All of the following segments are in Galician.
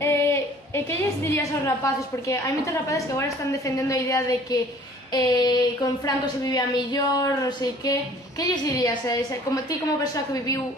E que lles dirías aos rapaces? Porque hai moitos rapaces que agora están defendendo a idea de que con Franco se vivía mellor, non sei que. Que lles dirías a esa, como ti como persoa que viviu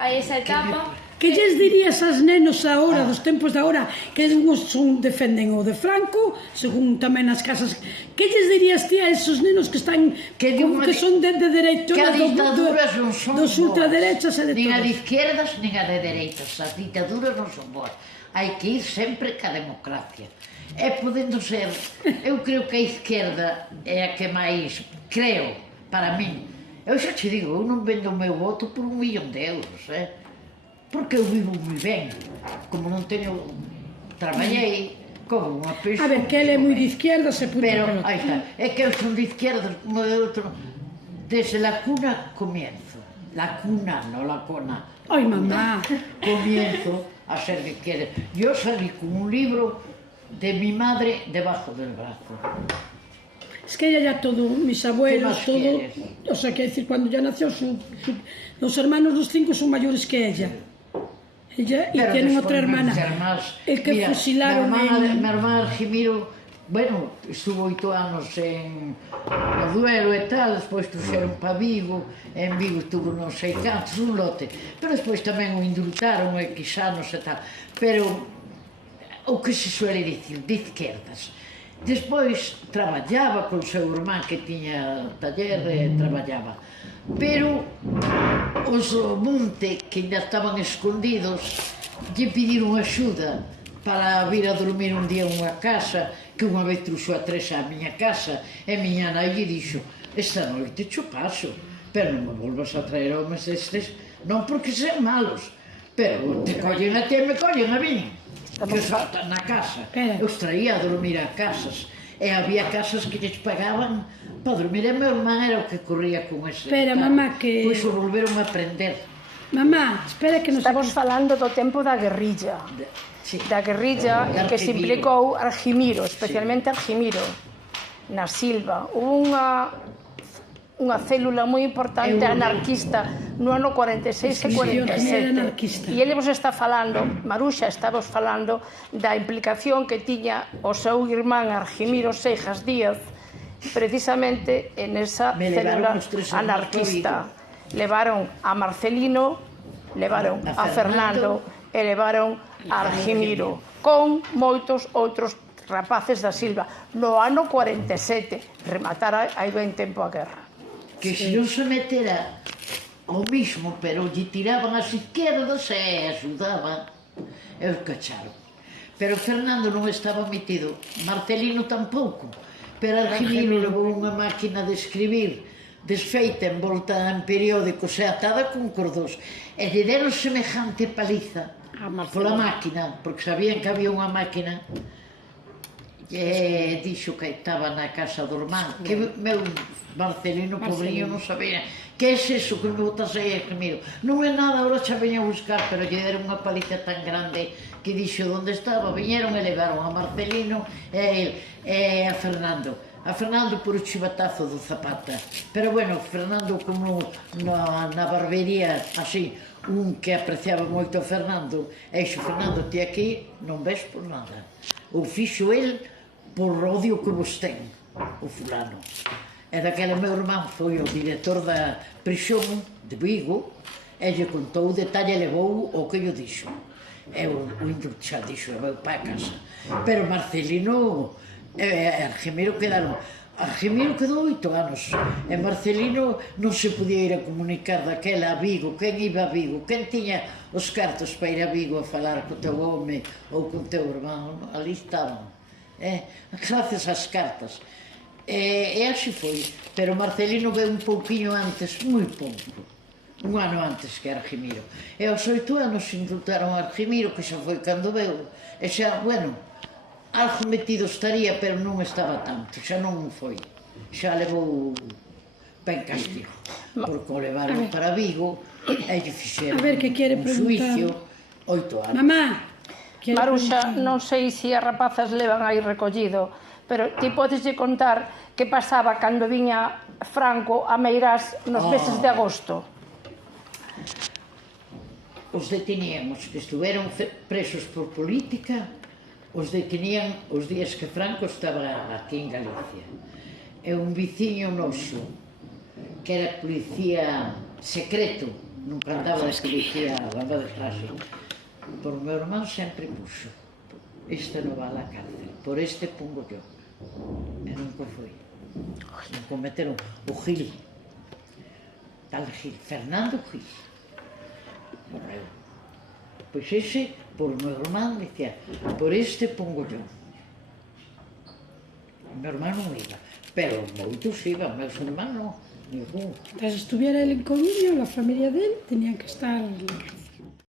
a esa etapa? Que lles dirías aos nenos agora, dos tempos de agora, que uns defenden o de Franco, según tamén as casas, que lles dirías ti a esos nenos que están, que son de dereito, que as dictaduras non son dos ultraderechas e de nin a de todos? izquierdas nin a de dereitas, as dictaduras non son boas, hai que ir sempre ca democracia. E podendo ser, eu creo que a izquierda é a que máis, creo, para min, eu xa te digo, eu non vendo o meu voto por 1 millón de euros, porque eu vivo moi ben, como non teño, traballei como unha pessoa. A ver, que ele é moi de izquierda, se pude. Pero, aí está, é que eu son de izquierda, como de outro, desde la cuna comienzo, la cuna, no la cona. Ai, mamá. Comienzo a ser de izquierda. Yo salí con un libro de mi madre debajo del brazo. Es que ella ya todo, mis abuelos, todo, quieres? o sea, que decir, cuando ya nació, los hermanos, los 5 son mayores que ella. Ella, y tienen otra hermana, el que mira, fusilaron mi hermana Argimiro, bueno, estuvo 8 anos en o Duero e tal, despois trouxeron para Vigo, en Vigo estuvo non sei cantos, un lote, pero despois tamén o indultaron e quisanos e tal, pero o que se suele dicir, de izquierdas. Despois traballaba con o seu irmán que tiña taller e traballaba, pero os monte que ainda estaban escondidos lle pediron axuda para vir a dormir un día a unha casa, que unha vez truxo a Teresa á miña casa e miña nai lle dixo: esta noite cho paso, pero non me volvas a traer homes estes, non porque sean malos, pero te collen a ti e me collen a mí, que os faltan na casa. Eu os traía a dormir a casas, e había casas que lles pagaban para dormir, e meu irmán era o que corría con ese. Espera, mamá, que... Pois o volveron a aprender. Mamá, espera que nos... Estamos falando do tempo da guerrilla. Sí. Da guerrilla De que se Argimiro. implicou Argimiro, especialmente Argimiro, na Silva. Hubo unha célula moi importante anarquista no ano 46 e 47. E ele vos está falando, Maruxa, estamos falando da implicación que tiña o seu irmán Argimiro Seijas Díaz precisamente en esa célula anarquista. Levaron a Marcelino, levaron a Fernando e levaron a Argimiro con moitos outros rapaces da Silva no ano 47, rematara hai ben tempo a guerra. Que se non se metera o mismo, pero lle tiraban as izquierdas e axudaban, e os cacharon. Pero Fernando non estaba metido, Marcelino tampouco, pero Argimiro levou unha máquina de escribir desfeita, envolta en periódicos e atada con cordós, e lle deron semejante paliza pola máquina, porque sabían que había unha máquina, e dixo que estaba na casa do irmán, que meu Marcelino, pobrinho, non sabía que é eso que me botase aí Argimiro. Non é nada, ahora xa veña a buscar, pero lle deron unha paliza tan grande que dixo onde estaba, viñeron e levaron a Marcelino e a Fernando. A Fernando por o chivatazo do Zapata. Pero bueno, Fernando como na barbería, así, un que apreciaba moito a Fernando, e dixo: Fernando, ti aquí non ves por nada. O fixo el por odio que vos ten, o fulano. E daquela meu irmán foi o director da prisión de Vigo, e lle contou o detalle, levou o que yo dixo. E o indulto xa dixo, e veu para a casa. Pero Marcelino e Argimiro quedaron. Argimiro quedou 8 anos e Marcelino non se podía ir a comunicar daquela a Vigo. Quen iba a Vigo? Quen tiña os cartos para ir a Vigo a falar co teu home ou co teu irmán? Ali estaban, gracias ás cartas. E así foi. Pero Marcelino veu un pouquinho antes, moi pouco, un ano antes que Argimiro. E aos 8 anos indultaron a Argimiro, que xa foi cando veu, e xa, bueno, algo metido estaría, pero non estaba tanto, xa non foi. Xa levou ben castigo, porque o levaron para Vigo e lle fixeron un xuicio 8 anos. Mamá, Maruxa, non sei se as rapazas levan aí recollido, pero ti podeslle contar que pasaba cando viña Franco a Meirás nos meses de agosto. os detinían, os que estuveron presos por política, os detinían os días que Franco estaba aquí en Galicia. E un viciño noso, que era policía secreto, nunca andaba de policía, andaba de clase, por meu irmán sempre puxo, este non va a la cárcel, por este pongo yo. E nunca foi. Non cometeron o Gil, tal Gil, Fernando Gil, morreu. Pois ese, por meu irmán, dicía, por este pongo yo. O meu irmán non iba, pero moitos iban, meus irmán non, ningún. Entonces, estuviera él en Coruña, la familia de él, tenían que estar en la cárcel.